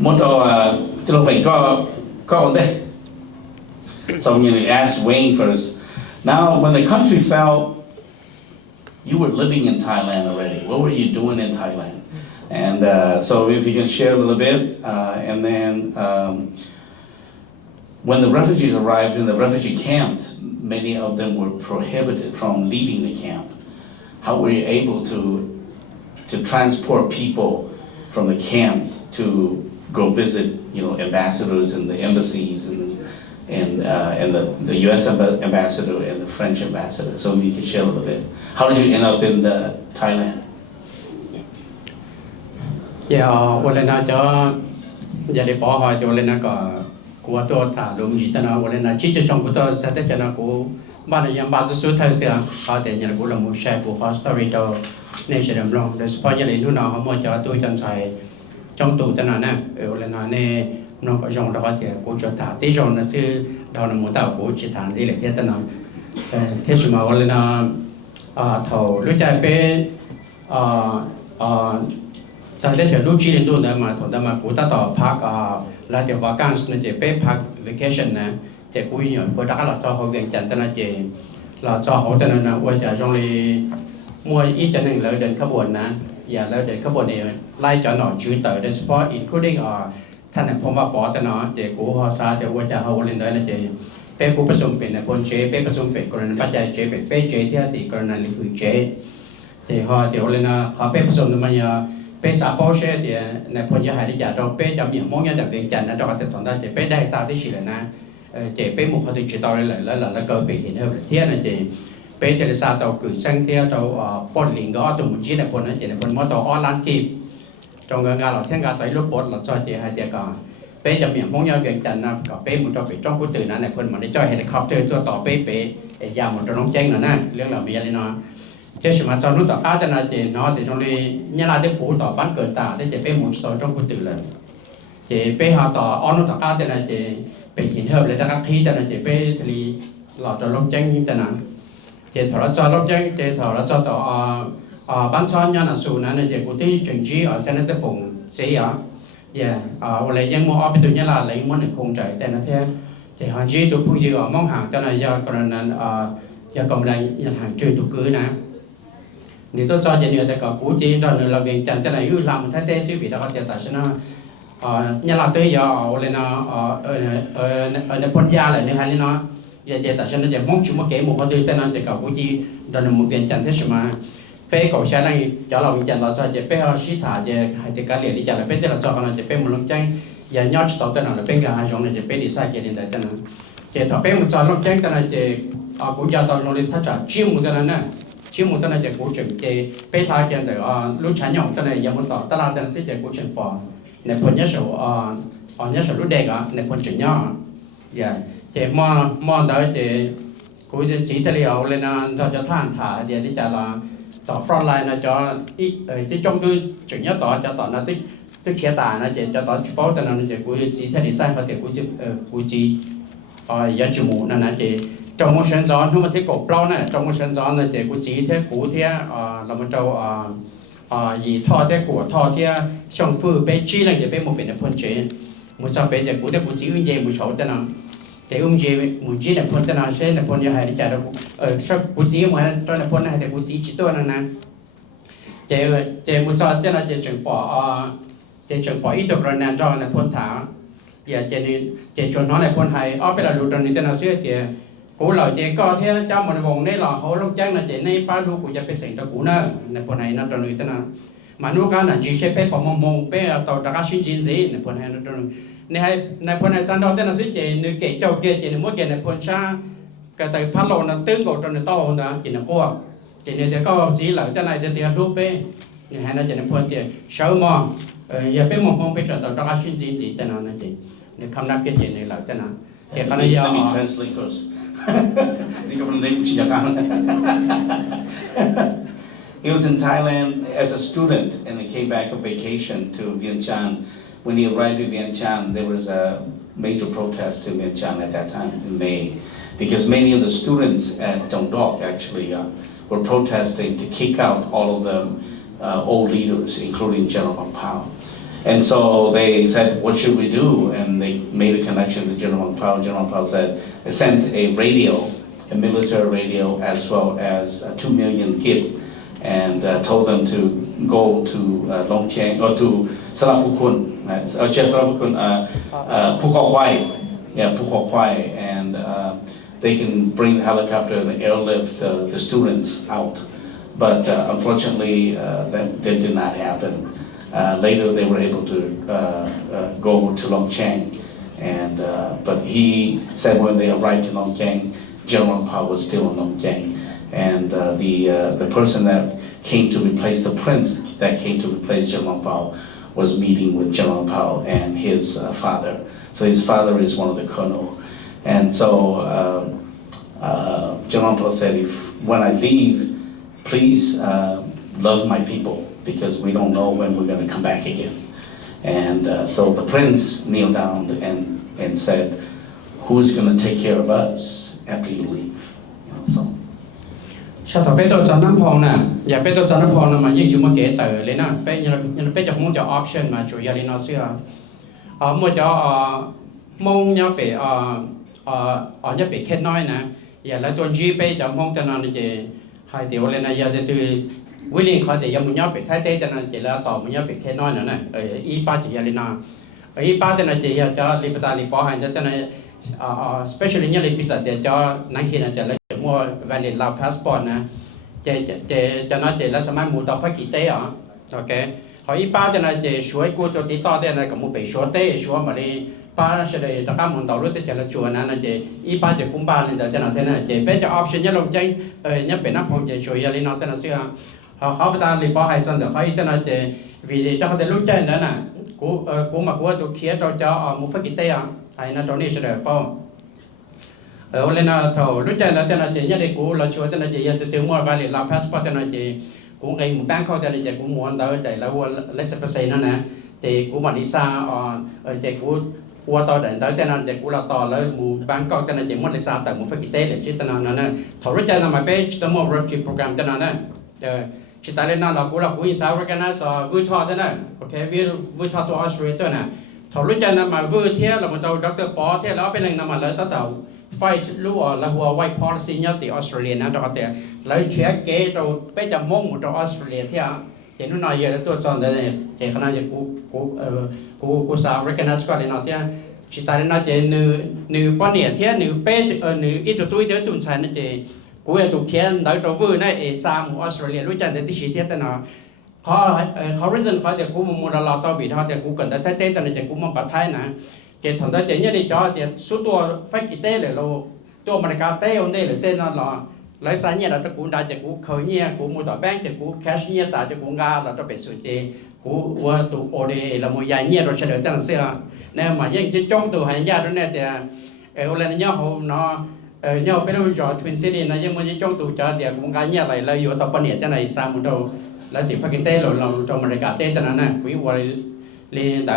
một cái lúc vậy có ổn đấy. So I'm going to ask Wayne first. Now, when the country fell, you were living in Thailand already. What were you doing in Thailand? And so if you can share a little bit, and then when the refugees arrived in the refugee camps, many of them were prohibited from leaving the camp. How were you able to transport people from the camps to go visit, ambassadors and the embassies and the U.S. ambassador and the French ambassador? So you can share a little bit. How did you end up in Thailand? Yeah, well, na cho giờ đi bỏ họ cho lên na có của tôi thả luôn gì ta nói lên na chỉ cho trong của tôi sẽ tới cho nó của ba này yang ba số thay sẽ họ để nhà của là một share của họ story đó nên sẽ làm long để support như lúc nào họ muốn cho tôi chân xài trong tủ ta nói nè lên na nè nó có dòng đó thì của cho thả tí dòng là sư đó là một tàu của chỉ thằng gì lại thế ta nói thế mà lên na thầu lúc chạy về tại đây lúc chỉ đến đâu mà thằng đó mà cụ ta tỏ park là điều vacances nên chỉ bé park vacation nè chỉ cụ nhiều bữa đó là cho họ viện trần tên là chỉ là cho họ tên là quay trở trong đi mua ít cho nên lợi đến các buồn nè và lợi đến các buồn này lại cho nó chuyển tới đến sport includingท่านเนี่ยผมว่าปอแต่เนาะเจ้ากูฮอซาเจ้าว่าจะเอาเล่นได้ละเจ้เป้กูผสมเป็นเนี่ยคนเจ้เป้ผสมเป็นกรณีปัจจัยเจ้เป็นเป้เจ้ที่ติกรณีลิขิตเจ้เจ้ฮอเจ้าเล่นนะเขาเป้ผสมเนี่ยมันเนี่ยเป้สาปอเช่เจ้ในพลยาหายที่จะเราเป้จำอย่างมองอย่างจากเวียงจันทร์นะเราก็จะถอนได้เจ้เป้ได้ตาที่สิเลยนะเจ้เป้หมู่เขาถึงจะต่อเลยแล้วก็ไปเห็นเท่าเทียนะเจ้เป้เจริญศาสตร์เราคือช่างเทียเราปนลิงก็ตัวมุนจีในพลนั้นเจ้ในพลมอตัวออนไลน์กีบtrong ngân hàngเราเที่ยงการต่อยลูกบอลเราchoเจ้ให้เจ้าก่อนเป้จะมีห้องยาเวียงจันทร์นะกับเป้มันจะไปจ้องผู้ตื่นนะในพลมันได้จ่อยเฮลิคอปเตอร์ตัวต่อเป้ยาหมดจะน้องแจ้งนะเรื่องเรามีอะไรเนาะเจ้าสมัยตอนนู้นต่อข้าแต่นะเจ้เนาะแต่ตรงนี้เนี่ยเราได้ปูต่อบ้านเกิดตาได้เจ้เป้หมดต่อจ้องผู้ตื่นเลยเจ้เป้หาต่ออ้อนนู้นต่อข้าแต่นะเจ้เป็นหินเหิบเลยแต่ละที่แต่นะเจ้เป้ทะเลเราจะล้มแจ้งยิ่งแต่นั้นเจ้ถอดจะล้มแจ้งเจ้ถอดจะต่อบ้านซ้อนยันสูนั้นเจ้กูที่จุนจีเซนเตอร์ฝงเสียวันนี้ยังมองไปตัวนี้ละเลยมันหนึ่งคงใจแต่นะเท่จะหาจีตัวผู้ยืมองห่างแต่นะยากรณีนั้นยากรณียันห่างจุดตัวกือนะนี่ตัวจอจะเนี่ยแต่กับผู้จีตอนนี้เราเวียงจันทร์แต่นะยุ่งลำถ้าเตะสิวิธีเราจะตัดชนะเนี่ยเราตัวย่อวันนี้นะในพ้นยาเลยในฮันนี่นะอย่าจะตัดชนะจะมองจุดมาเก็บหมดเขาตัวแต่นะจะกับผู้จีตอนนี้มุกเวียงจันทร์ที่สมาเป้ก่อใช้ในจะเราวิจารณ์เราจะเป้เราชี้ถาจะให้ติการเรียนที่จะเราเป้ที่เราจอกันจะเป้มันลงแจ้งอย่ายอดต่อแต่นั้นเราเป้การหาจงจะเป้ดีไซน์เรียนแต่นั้นจะถ้าเป้มันจอลงแจ้งแต่นั้นจะกูจะตอนเราเรียนถ้าจะชิมหมดแต่นั้นนะชิมหมดแต่นั้นจะกูจึงจะเป้ทายกันแต่ลูกชายหยองแต่นั้นยังมันต่อตลาดแต่นั้นสิจะกูจึงพอในผลยศยศรุ่นเด็กในผลจึงย่ออย่าจะมองได้จะกูจะชี้ทะเลเอาเลยนะเราจะท่านถาเดี๋ยวที่จะเราต่อ front line นะจะที่จงดูจุดนี้ต่อจะต่อนะที่เขียนตานะจะต่อชุบแต่นั้นจะกูจีที่ดีไซน์เขาแต่กูจียาจมูกนั่นนะจะจงมือเส้นจอนที่มันที่กบเปล่านะจงมือเส้นจอนนะจะกูจีที่กูที่เรามันจะยีท่อที่กูท่อที่ช่องฟื้นไปจีนั่นจะเป็นมันเป็นผลเจมันจะเป็นจะกูที่กูจีวิ่งเย่มือเฉาแต่นั้นแต่เย่มือจีเนี่ยผลแต่นั้นเช่นเนี่ยผลยังหายใจเราชอบกูจีเหมือนตอนเนี่ยผลนะแต่กูจีจีตัวนั้นนะเจ้มือจอแต่นั้นจะจึงปออีตัวกระนั้นจอเนี่ยผลถาอย่าเจ้ชนน้องเนี่ยผลไทยไปเราดูตอนนี้แต่นั้นเชื่อเจ้กูเหล่าเจ้ก็ที่เจ้ามันวงในหล่อเขาลงแจ้งนะเจ้ในป้าดูกูจะไปเสกตะกูนะในผลไทยนั่นตอนนี้แต่นั้นมาดูกันนะจีเช่เป้ปมงเป้ต่อตะการชินจีนสิในผลไทยนั่นตอนนี้ในพลในตอนนั้นแต่นั้นสิเจนึกเกจเจ้าเกจในมั่วเกจในพลชาก็แต่พัดลมนั้นตึ้งกดจนในโต๊ะนะเจในพวกเจในเจ้าก็สีเหล่าแต่ไหนจะเตียนรูปเป้เนี่ยให้นั่นเจในพลเจเช้ามองอย่าไปมองไปจนต่อตะการชินจีนสิแต่นั้นนะเจในคำนับเกจในเหล่าแต่นั้นเจขณะยาว Let me translate first. นี่ก็เป็นเรื่องวิชาการ He was in Thailand as a student and he came back on vacation to Vientiane. When he arrived in Vientiane, there was a major protest in Vientiane at that time in May, because many of the students at Dongdok actually were protesting to kick out all of the old leaders, including General Pao. And so they said, what should we do? And they made a connection to General Powell. General Powell said, they sent a radio, a military radio, as well as 2 million kit, and told them to go to Longcheng, or to Sarapukun, Pukakwai, and they can bring the helicopter and airlift the students out. But unfortunately, that did not happen. Later, they were able to go to Longcheng, and but he said when they arrived in Longcheng, General Powell was still in Longcheng, and the person that came to replace the prince that came to replace General Powell was meeting with General Powell and his father. So his father is one of the colonel, and so General Powell said, when I leave, please love my people, because we don't know when we're going to come back again. And so the prince kneeled down and said, who's going to take care of us after you leave? So. ชาติเป็นตัวจันน้ำพองนะอย่าเป็นตัวจันน้ำพองนะมันยิ่งชุ่มเก๋เต๋อเลยนะเป็นยังเป็นจากมุ่งจาก option มาจุยาลินอเซียมั่วจากมุ่งเนี่ยเป็นเนี่ยเป็นแค่น้อยนะอย่าแล้วตัว G เป็นจากมุ่งแต่นั้นจะให้เดี๋ยวเลยนะอย่าจะตัววิลิงเขาจะยังมุ่งเนี่ยเป็นท้ายเต้แต่นั้นจะแล้วต่อมุ่งเนี่ยเป็นแค่น้อยนะอีป้าจุยาลินาอีป้าแต่นั้นจะอย่าจะลิปตาลิปอหันจะแต่นั้นespecially เนี่ยลิปิสัตจะจะนักเขียนจะแล้วมั่ว valid ลาว passport นะจะน่าจะแล้วสมัยมุ่งต่อฟักกี่เต้อะโอเคเขาอีป้าจะน่าจะช่วยกูตัวติดต่อแต่นั้นก็มุ่งไปช่วยเต้ช่วยมาเลยป้าเฉลยตะก้ามุ่งต่อรู้แต่จะละช่วยนั้นจะอีป้าจะกุ้งป้าเลยแต่จะน่าจะน่าจะเป็นจะ option เนี่ยลงใจเนี่ยเป็นนักพงจะช่วยอะไรน่าจะน่าเสียเขาไปตามลิปอให้สั่งแต่เขาอีจะน่าจะวิธีจะเขาจะรู้ใจนั่นน่ะกูมากูตัวเขียนจะมุ่งฟักกี่เต้อะไอ้นั่นตรงนี้เฉลยป้าวันนั้นเขารู้จักนะแต่นั่นเองยังได้กูเราช่วยแต่นั่นเองยังจะถึงมั่วไปเลยเราพาสปอร์ตแต่นั่นเองกูไอ้หมู่แบงค์เขาแต่นั่นเองกูม้วนได้แล้วว่าเลสเปอร์เซ็นต์นั่นนะแต่กูมาดิซ่าแต่กูวัวต่อแต่นั่นแต่กูเราต่อแล้วหมู่แบงค์เขาแต่นั่นเองมั่วดิซ่าแต่หมู่ฟิกิเต้เลยชิดแต่นั่นนะเขารู้จักนะมาเป็นชิดมั่วรับจีโปรแกรมแต่นั่นนะชิดแต่เล่นนั่นเรากูอินสตาแกรมนะวิทอแต่นั่นโอเควิทอตัวออสเตรเลียตัวน่ะเขารู้จักนะมาวิทเทียเรามาตัวดร.ปอเทียแล้วเป็นแหล่งนำมาแล้วตั้งไฟรู้ว่าเราหัว white policy เนี่ยที่ออสเตรเลียนะแต่เราเชื่อเกย์เราไปจะมุ่งตัวออสเตรเลียที่เห็นนู่นน่ะเยอะตัวจอนแต่เห็นขนาดกูสาว recognize ก็เลยนะที่ชิตาเลยนะที่นึป้อนเนี่ยที่นึเป็ดนึอีตัวตุ้ยเดี๋ยวตุ่นใส่นะที่กูจะถูกเทียนโดยตัวฟื้นนะสามออสเตรเลียรู้จักแต่ที่ชี้เทียนแต่นะเขา reason เขาจะกูมุ่งเราต่อวิธีเขาจะกูกันแต่แต่แต่จะกูมุ่งปัดท้ายนะเกี่ยทำได้เจเนี่ยเลยจอเกี่ยสุดตัวไฟกิเต้เลยเราตัวอเมริกาเต้onเต้หรือเต้นั่นหรอหลายสายเนี่ยเราจะกูได้จะกูเคยเนี่ยกูมูต่อแบงค์จะกูแคชเนี่ยแต่จะกูงาเราจะไปสุดเจกูว่าตัวโอเดเราโมยายเนี่ยเราเฉลยตั้งเสียเนี่ยมายังจะจ้องตัวหายาด้วยเนี่ยแต่อะไรเนี่ยเขาเนาะเนี่ยเป็นรูปจอทวินซิตี้นะยังมันจะจ้องตัวจอแต่กูงาเนี่ยอะไรเราอยู่ต่อปนเนี่ยจะไหนสามมุดเราแล้วติดไฟกิเต้เราตัวอเมริกาเต้จะนั้นนะกูว่าเลยแต่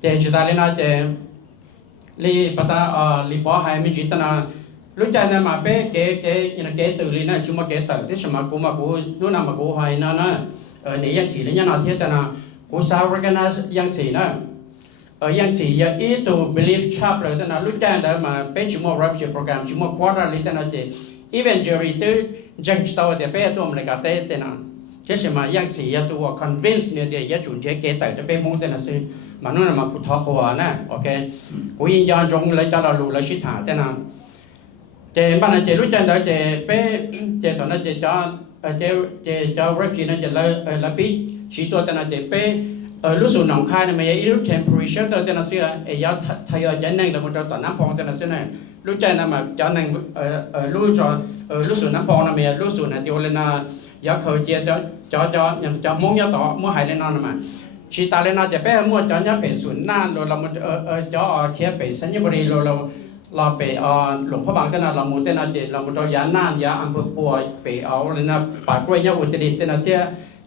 เจชิตาเลน่าเจลีปตาลีปอให้ไม่จิตนารู้จักนะมาเป้เก๋ยังเก๋ตื่นเลยนะจุ่มเก๋ตื่นที่สมัยกูนู่นน่ะมากูให้นะเนี่ยยังสีเลยยังนาเทียแต่นะกูสาวกันนะยังสีนะยังสียังอีตัว belief sharp เลยแต่นะรู้จักนะมาเป้จุ่มรับจีโปรแกรมจุ่มควอร์เลยแต่นะเจ eventually ตัวจังตัวเดี๋ยวเป้ตัวมันเลยกัดแต่นะเช่นมายังสียังตัว convince เนี่ยเดี๋ยวยังจุ่มเก๋ตื่นจะเป้มุ่งแต่นะสิมันนู่นมากูทอขวานะโอเคกูยินยอมจงเลยจะเรารู้เลยชิดหาแต่นะเจบ้านนั้นเจรู้จักได้เจเป้เจตอนนั้นเจจะรับจีนั้นเจเลยปีชีตัวแต่นั้นเจเป้รู้สึกหนองคายเนี่ยไม่ยังรู้ temperature แต่นั้นเสียยาทายาจะนั่งแต่มันตอนน้ำพองแต่นั้นเสียเนี่ยรู้จักนะมาจะนั่งรู้สึกน้ำพองนะไม่รู้สึกนะที่ว่าเลยนะยาเคยเจจะมองยาต่อมั่วหายเลยนอนมาชีตาเลน่าจะเป็นมั่วจอนยับเป็นส่วนน่านเราจะเขียนเป็นสัญญาบริเราไปหลวงพ่อบางแต่นั้นเราหมดแต่นั้นเด็ดเราหมดยาน่านยาอำเภอปัวไปเอาเลยนะปากกล้วยยาอุตรดิตถ์แต่นั้นเที่ย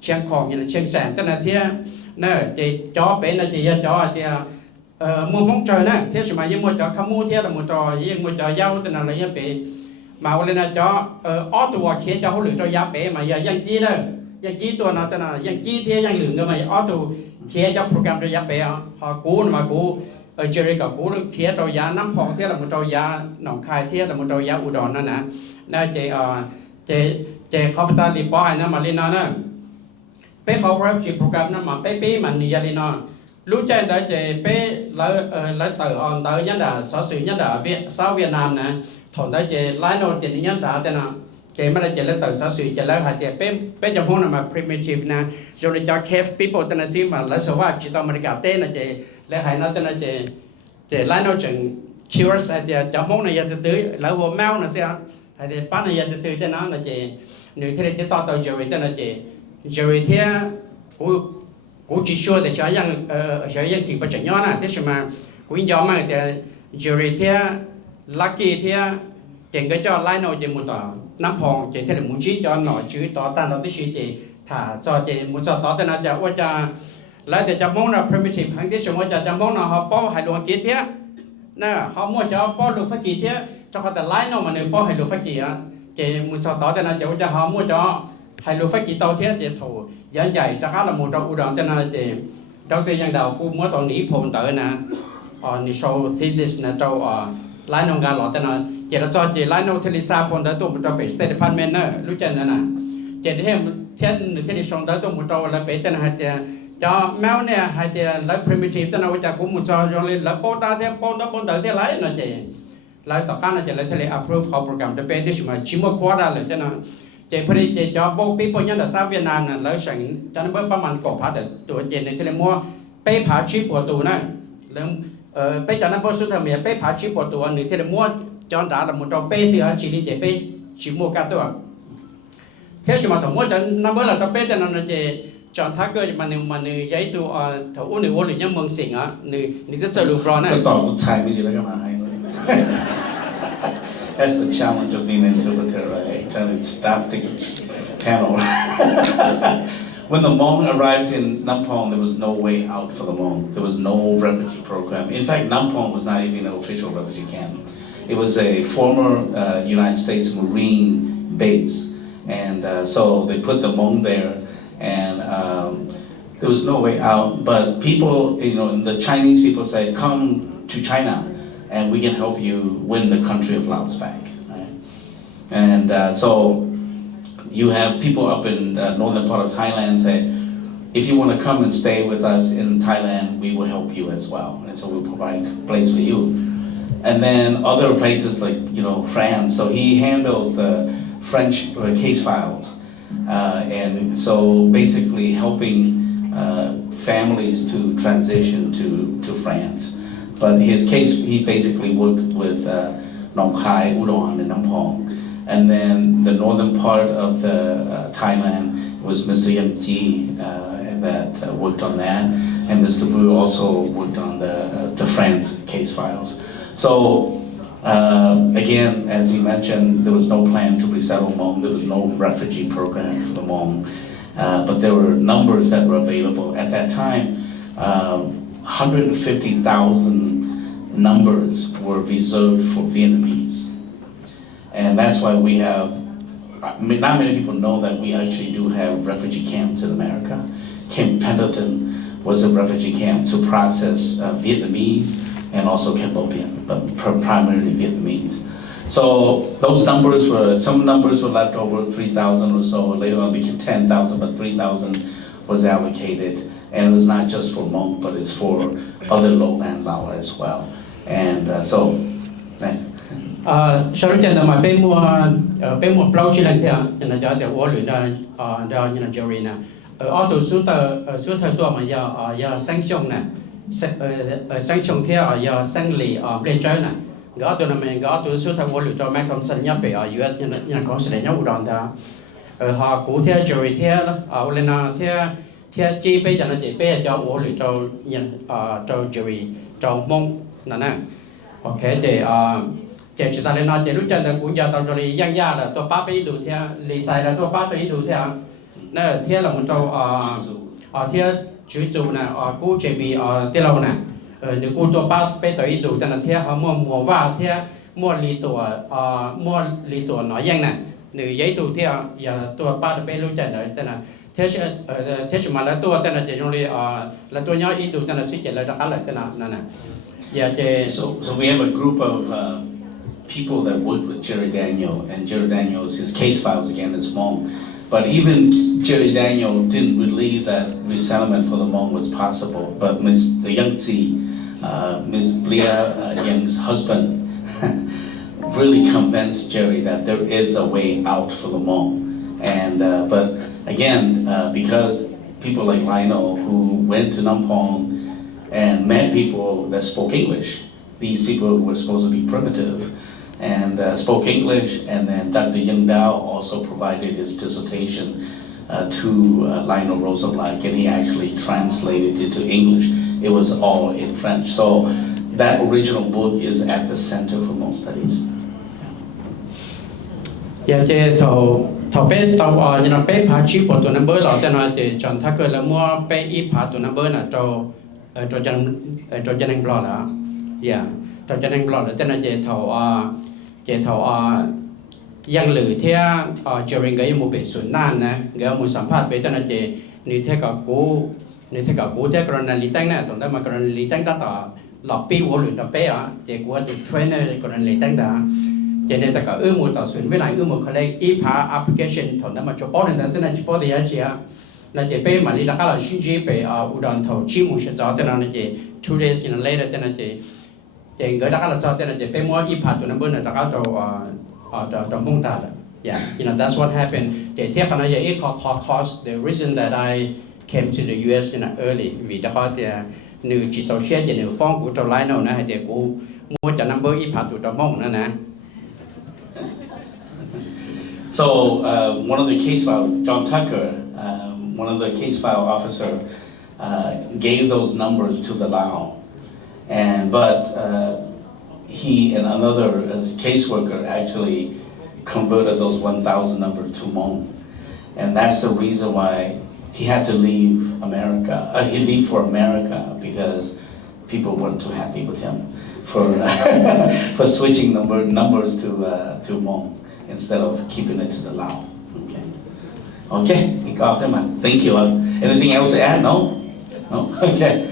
เชียงของอย่างเชียงแสนแต่นั้นเที่ยเนี่ยจะจ่อเป็นนะจะยาจ่อเที่ยมั่วห้องเจอนะเที่ยสมัยยังมั่วจ่อขมูเที่ยเราหมดจ่อยังมั่วจ่อยาวแต่นั้นอะไรยังไปมาวันเลยนะจ่อตัวเขียนจ่อเขาหรือจ่อยาไปมายังจี้นะยังจี้ตัวนั้นแต่นั้นยังจี้เที่ยยังเหลืองก็มาตัว thiết cho program cho giá bé họ cú mà cú ở chơi cả cú thiết cho giá năm phòng thiết là một cho giá nòng khai thiết là một cho giá udonนั่นนะน่าเจเขาไปตาลีป้อยนะมาลีนอนะเป้เขา refugee program นั้นมาเป้มันนี่ยาลีนอรู้ใจได้เจเป้แล้วเตอออนเตอยันดาสอสื่อยันดาเวียดนามนะถอนได้เจไลน์โนเจนี่ยันดาแต่นะเจไม่ได้เจแล้วเตอสอสื่อเจแล้วหาเจเป้จำพงนั้นมา primitive นะจนจะ cave people แต่นะซิมาแล้วสว่าจิตอเมริกาเต้นะเจแล้วหายนั่นแต่นะเจไลน์โนจึง curious เจจำพงนั้นยันตื้อแล้วหัวแมวนะเสียหายเจป้านะยันตื้อแต่นั้นนะเจหนึ่งที่จะต่อเจอแต่นะเจอที่กูchỉ cho để cho yangสิ่งประจักษ์ย้อนนะที่สมากูย้อนมาแต่เจอที่ลักกี้ที่เจงก็จะไล่หน่อยเจมุต่อน้ำพองเจที่เรามุ่งชี้จอหน่อยชื่อต่อตามเราที่ชี้เจถ้าจอเจมุ่งจอต่อแต่น่าจะว่าจะแล้วแต่จะมองเรา primitive ทั้งที่สมมติจะมองเราเขาป้อให้ลงกี่เที่ยนะเขามั่วจะป้อลูกฟักกี่เที่ยจะเขาแต่ไล่หน่อยมันเนี่ยป้อให้ลูกฟักกี่อ่ะเจมุ่งจอต่อแต่น่าจะว่าจะเขามั่วจะให้ลูกฟักกี่ต่อเที่ยเจถูยันใหญ่จากนั้นเราหมู่เราอุดรแต่น่าจะเราตัวอย่างเดากูมั่วตอนนี้ผมเต๋อนะนี่โชว์ thesis นะเจ้าไล่หน่อยการหล่อแต่น่าเจเราจอเจไล่หน่อยเทลิซาผมเต๋อตัวมันจะเป็น State Department นะรู้จักนะเจที่เทียนเทลิชงเต๋อตัวมันจะแล้วเป็นแต่น่าจะแมวเนี่ยให้เจแล้ว primitive แต่น่าว่าจะกูมันจะยองเลยแล้วโปตาเทียโปตาโปตาเทียไล่น่าเจแล้วต่อการน่าจะแล้วเทลิ approve เขาโปรแกรมจะเป็นที่สมัยชิมว่าควาได้เลยแต่น่าเจพอดีเจจอโบปีปยันดาซาเวียดนามนั่นแล้วสั่งจันเบอร์ประมาณกบผาแต่ตัวเจในที่เรียกว่าเป้ผาชีปวดตัวนั่นแล้วเป้จันนั้นเบอร์สุดท้ายเป้ผาชีปวดตัวหนึ่งที่เรียกว่าจอนด่าละมุนเราเป้เสียชีลิเจเป้ชิมัวกัดตัวเท่าที่มาถึงว่าจันนั้นเบอร์เราจะเป้แต่นั่นเจจอนถ้าเกิดมันย้ายตัวถ้าอ้วนหรือยังเมืองสิงห์นี่จะเจอหลุมร้อนนะก็ตอบผู้ชายไม่อยู่แล้วก็มาให้That's the challenge of being an interpreter, right? Trying to stop the panel. When the Hmong arrived in Nampong, there was no way out for the Hmong. There was no refugee program. In fact, Nampong was not even an official refugee camp. It was a former United States Marine base. And so they put the Hmong there, and there was no way out. But people, the Chinese people said, come to China, and we can help you win the country of Laos back. Right? And so you have people up in the northern part of Thailand say, if you want to come and stay with us in Thailand, we will help you as well. And so we'll provide a place for you. And then other places like, France. So he handles the French case files. And so basically helping families to transition to France. But his case, he basically worked with Nong Khai, Udon, and Nampong. And then the northern part of the Thailand was Mr. Yan Ji that worked on that. And Mr. Bru also worked on the France case files. So again, as he mentioned, there was no plan to resettle Hmong. There was no refugee program for the Hmong. But there were numbers that were available. At that time, 150,000 numbers were reserved for Vietnamese. And that's why we have, not many people know that we actually do have refugee camps in America. Camp Pendleton was a refugee camp to process Vietnamese and also Cambodian, but primarily Vietnamese. So those numbers some numbers were left over, 3,000 or so. Later on it became 10,000, but 3,000 was allocated. And it was not just for Hmong, but it's for other lowland Lao as well. And so, sau đó mà bên mua plau chỉ lần theo là cho để uống luyện đó như là Jerry nè ở từ số thời tuổi mà giờ sang sông nè sang sông theo giờ sang lì lên chơi nè gõ từ mình gõ từ số thời uống luyện cho Mac Thompson nhập về ở US như là có sự để nhau udon đó họ cụ theo Jerry theo ở lên theo chi bây giờ nó chỉ bây cho uống luyện cho Jerry cho Hmong nè ok thì chỉ ta lên nói chỉ lúc chân là cũng giờ tao rồi giang gia là tôi ba bây đủ theo lý sai là tôi ba bây đủ theo nè theo là một trâu theo chữ chủ nè cú chế bị tiêu lâu nè nếu cú tôi ba bây tới đủ cho nên theo họ mua vào theo mua lì tổ nói giang nè nếu giấy đủ theo giờ tôi ba bây lúc chân rồi thế là thế mà là tôi tên là chỉ trong đi là tôi nhớ ít đủ tên là suy chỉ là đặc là tên là nè dạ chế So we have a group of people that worked with Jerry Daniel, and Jerry Daniel's his case files again is Hmong. But even Jerry Daniel didn't believe that resettlement for the Hmong was possible. But the Young Tzi, Ms. Blia Young's husband, really convinced Jerry that there is a way out for the Hmong. And but again, because people like Lionel who went to Nampong and met people that spoke English, these people who were supposed to be primitive, and spoke English, and then Dr. Young Dao also provided his dissertation to Lionel Rosenblatt, and he actually translated it to English. It was all in French. So that original book is at the Center for Hmong Studies. dạ chế thầu bé tàu như là bé phá chip của tụi nó bơi lọt cho nó chế chọn thắc cơ là mua bé ít phá tụi nó bơi là cho chân anh blog đó dạ cho chân anh blog là tên là chế thầuยังหรือเที่ยเจริญก็ยังมุเป็นส่วนนั่นนะก็มุสัมภาษณ์ไปตอนนั้นเจนี่เที่ยกับกูเที่ยกรณีลิตั้งนะตรงนั้นมากรณีลิตั้งต่อหลอกปีวัวหรือต่อเป้อะเจกูว่าจะเทรนเนอร์กรณีลิตั้งต่อเจเนี่ยแต่ก็หมู่ต่อส่วนเวลาหมู่เขาเลยอีพาแอปพลิเคชันตรงนั้นมาจะป้อนแต่เส้นนั้นจะป้อนที่ยังเชียนั่นเจเป้มาลีละก็เราชิ้นจีไปอุดรเท่าชิมุชจอแต่นั้นเจ 2 days in later แต่นั้นเจก็ละก็เราจอแต่นั้นเจเป้มัวอีพาตัวนั้นเบอร์นั่นละก็ตัวมุ่งตาเลย yeah that's what happened เจเที่ยกันนะอย่างcause the reason that I came to the US early vì đó thì nữ chỉ sau xe thì nữ phong của trâu lái nào nè thì cô mua cho number ít phạt tụi trâu mông nữa nè. So one of the case file, John Tucker, one of the case file officer, gave those numbers to the Lao, but he and another caseworker actually converted those 1,000 numbers to Hmong, and that's the reason why he had to leave America. He left for America because people weren't too happy with him for switching numbers to Hmong instead of keeping it to the Lao. Okay, thank you. Anything else to add? No? Okay.